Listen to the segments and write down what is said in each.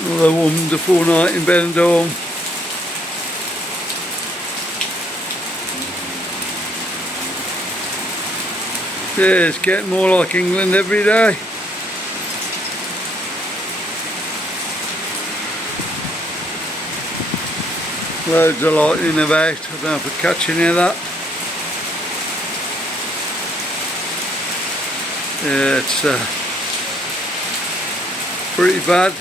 Another wonderful night in Benidorm. Yeah, it's getting more like England every day. Loads of lightning about. I don't know if we're catching any of that. Yeah, it's pretty bad.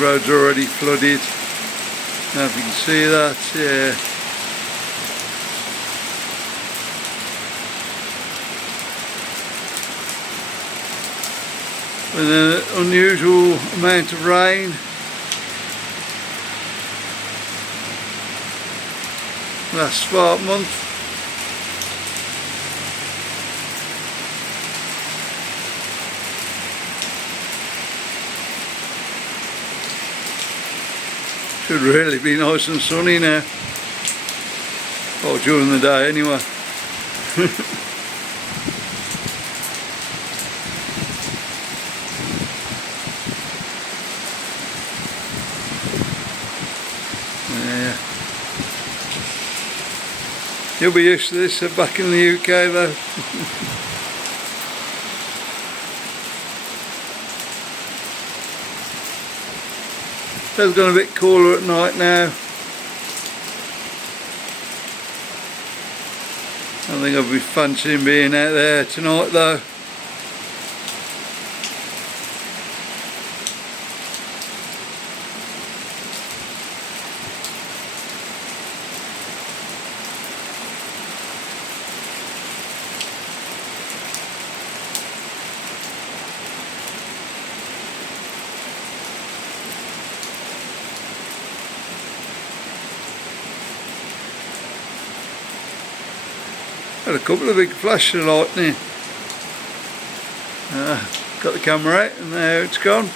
Roads are already flooded. Now if you can see that, yeah. With an unusual amount of rain. Last spark month. Should really be nice and sunny now. Or during the day anyway. Yeah. You'll be used to this back in the UK though. It's gone a bit cooler at night now. I think I'll be fancying being out there tonight though. Had a couple of big flashes of lightning. Got the camera out and there it's gone.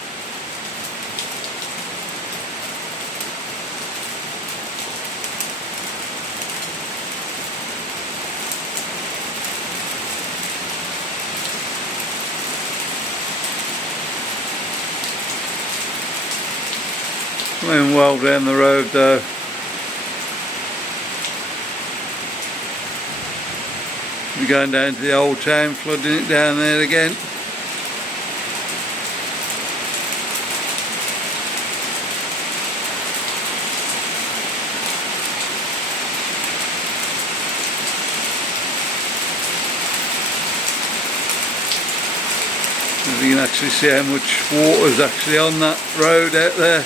Going well down the road though. We're going down to the old town, flooding it down there again. You can actually see how much water is actually on that road out there.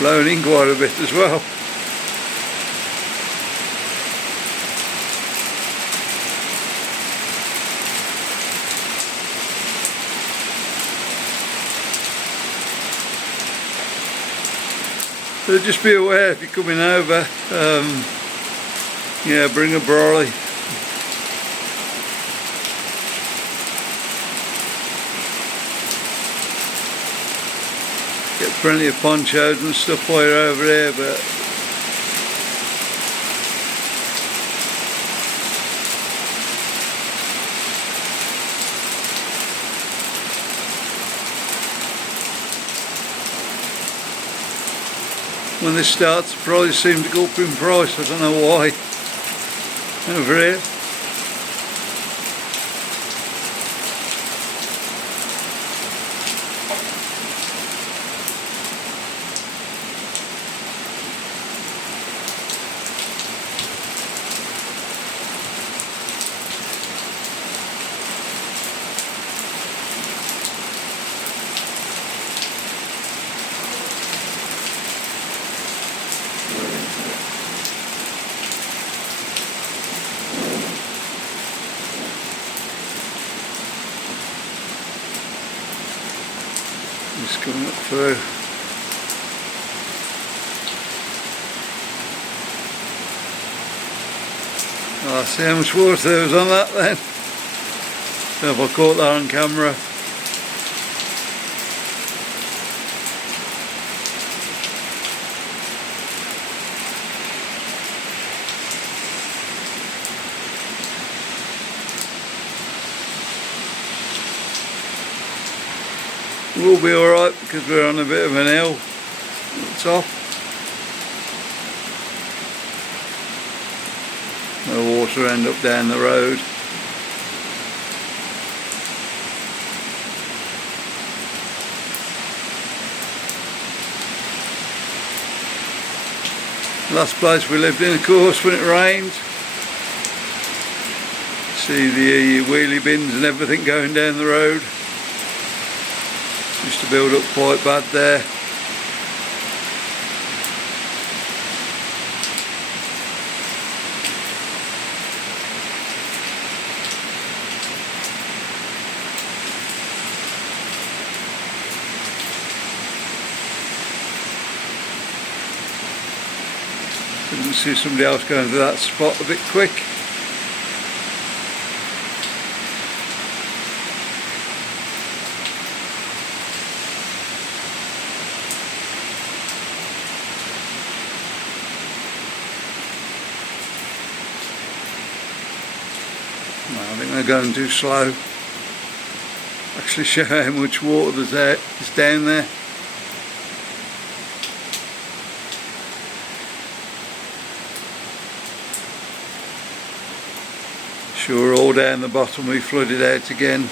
Blown in quite a bit as well. So just be aware if you're coming over, yeah, bring a brolly. Get plenty of ponchos and stuff while you're over there, but when this starts, the prices seem to go up in price. I don't know why. Over here. Just coming up through. Oh, see how much water there was on that then. Don't know if I caught that on camera. We'll be alright because we're on a bit of an hill at the top. No water end up down the road. Last place we lived in, of course, when it rained. See the wheelie bins and everything going down the road. Used to build up quite bad there. Couldn't see somebody else going to that spot a bit quick. No, I think they're going too slow. Actually show how much water is down there. Sure, all down the bottom we flooded out again.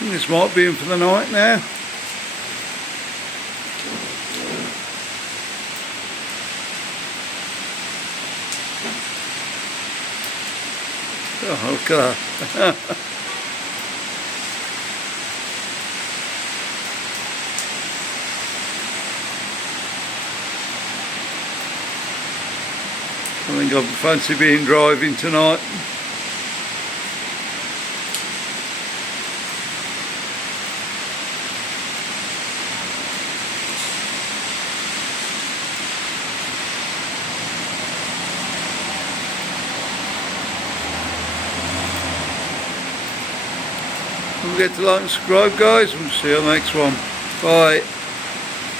This might be in for the night now. Oh, look at that. I think I fancy being driving tonight. Don't forget to like and subscribe, guys. We'll see you on the next one. Bye.